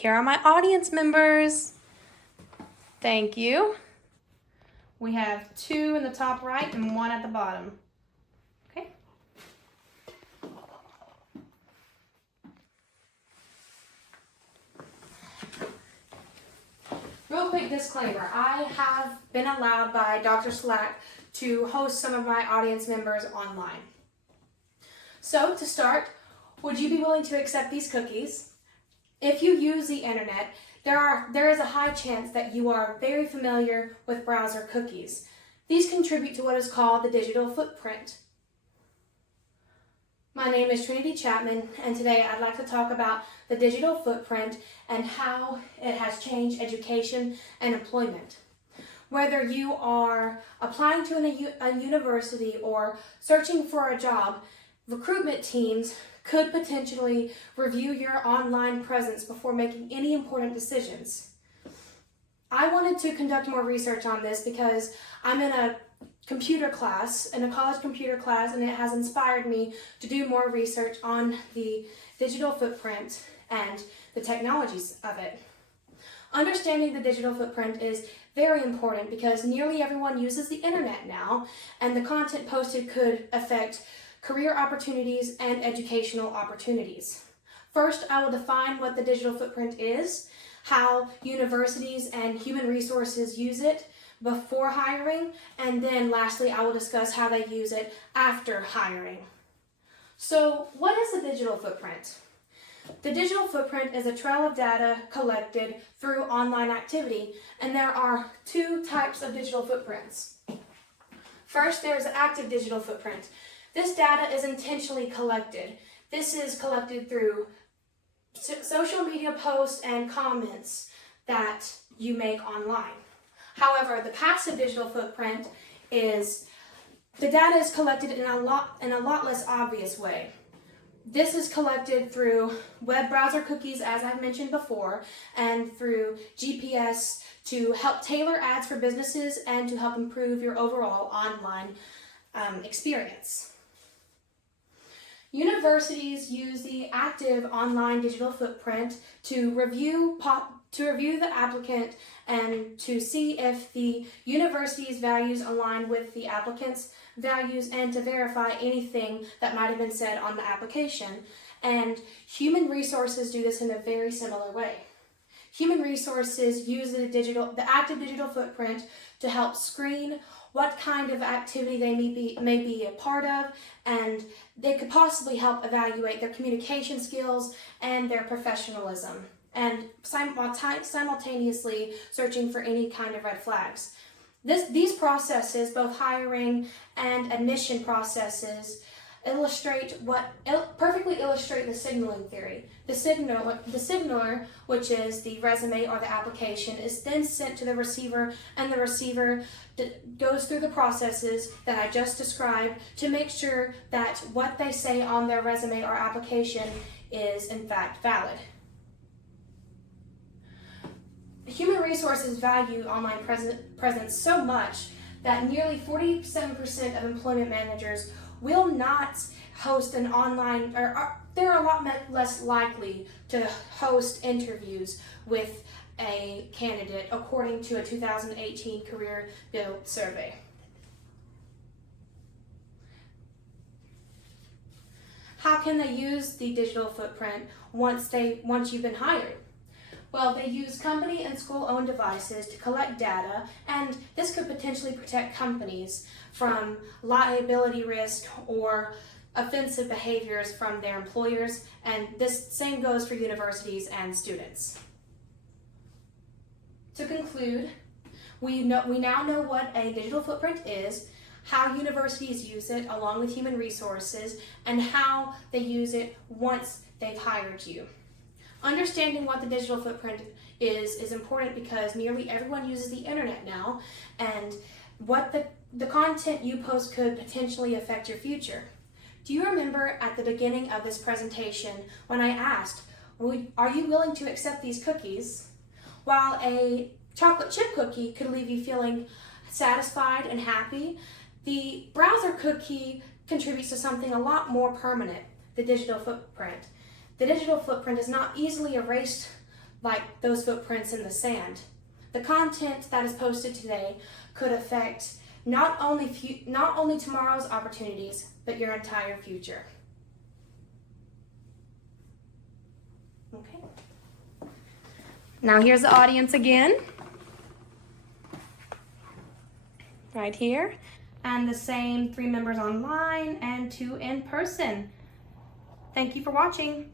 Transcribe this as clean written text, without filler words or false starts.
Here are my audience members. Thank you. We have 2 in the top right and 1 at the bottom. Okay. Real quick disclaimer, I have been allowed by Dr. Slack to host some of my audience members online. So to start, would you be willing to accept these cookies? If you use the internet, there is a high chance that you are very familiar with browser cookies. These contribute to what is called the digital footprint. My name is Trinity Chapman, and today I'd like to talk about the digital footprint and how it has changed education and employment. Whether you are applying to a university or searching for a job, recruitment teams could potentially review your online presence before making any important decisions. I wanted to conduct more research on this because I'm in a college computer class, and it has inspired me to do more research on the digital footprint and the technologies of it. Understanding the digital footprint is very important because nearly everyone uses the internet now, and the content posted could affect career opportunities and educational opportunities. First, I will define what the digital footprint is, how universities and human resources use it before hiring, and then lastly, I will discuss how they use it after hiring. So, what is the digital footprint? The digital footprint is a trail of data collected through online activity, and there are 2 types of digital footprints. First, there is an active digital footprint. This data is intentionally collected. This is collected through social media posts and comments that you make online. However, the passive digital footprint is the data is collected in a lot less obvious way. This is collected through web browser cookies, as I've mentioned before, and through GPS to help tailor ads for businesses and to help improve your overall online experience. Universities use the active online digital footprint to review the applicant and to see if the university's values align with the applicant's values and to verify anything that might have been said on the application. And human resources do this in a very similar way. Human resources use the active digital footprint to help screen what kind of activity they may be a part of, and they could possibly help evaluate their communication skills and their professionalism, and simultaneously searching for any kind of red flags. These processes, both hiring and admission processes, perfectly illustrate the signaling theory. The signaler, which is the resume or the application, is then sent to the receiver, and the receiver goes through the processes that I just described to make sure that what they say on their resume or application is in fact valid. Human resources value online presence so much that nearly 47% of employment managers will not host an online, or they're a lot less likely to host interviews with a candidate, according to a 2018 Career Build survey. How can they use the digital footprint once you've been hired? Well, they use company and school-owned devices to collect data, and this could potentially protect companies from liability risk or offensive behaviors from their employers, and this same goes for universities and students. To conclude, we now know what a digital footprint is, how universities use it along with human resources, and how they use it once they've hired you. Understanding what the digital footprint is important because nearly everyone uses the internet now, and what the content you post could potentially affect your future. Do you remember at the beginning of this presentation when I asked, are you willing to accept these cookies? While a chocolate chip cookie could leave you feeling satisfied and happy, the browser cookie contributes to something a lot more permanent, the digital footprint. The digital footprint is not easily erased like those footprints in the sand. The content that is posted today could affect not only tomorrow's opportunities, but your entire future. Okay. Now here's the audience again. Right here. And the same 3 members online and 2 in person. Thank you for watching.